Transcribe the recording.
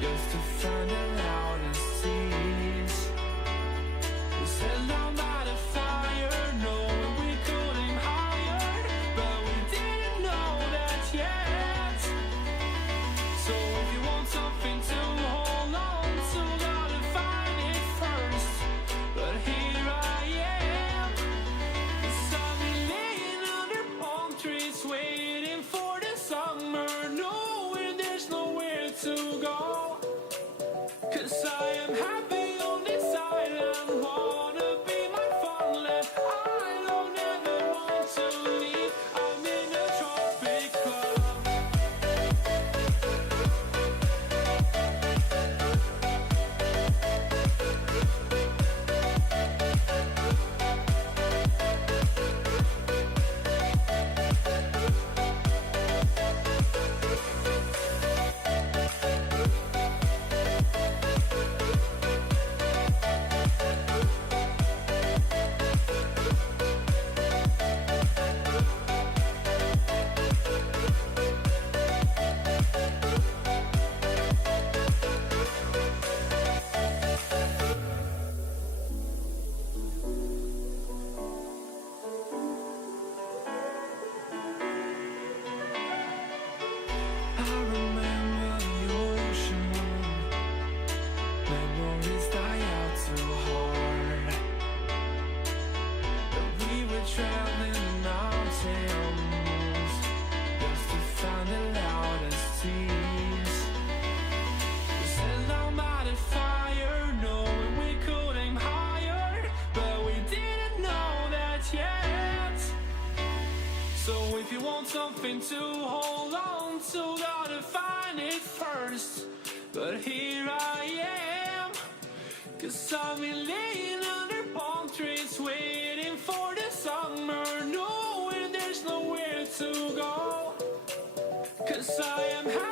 just to find the loudest tears. We sat down by the fire, knowing we could aim higher, but we didn't know that yet. So if you want something to hold on to, gotta find it first. But here I am, 'cause I've been laying under palm trees, waiting for the summer, knowing there's nowhere to go. 'Cause I am happy on this island, wanna be my farmland. I don't ever want to leave, I'm in a tropic club. I remember the ocean, memories die out too hard. But we were traveling the mountains just to find the loudest tears. We sat down by the fire, knowing we could aim higher, but we didn't know that yet. So if you want something to hold on to, gotta find it first. But here I am, 'cause I've been laying under palm trees, waiting for the summer, knowing there's nowhere to go. 'Cause I am happy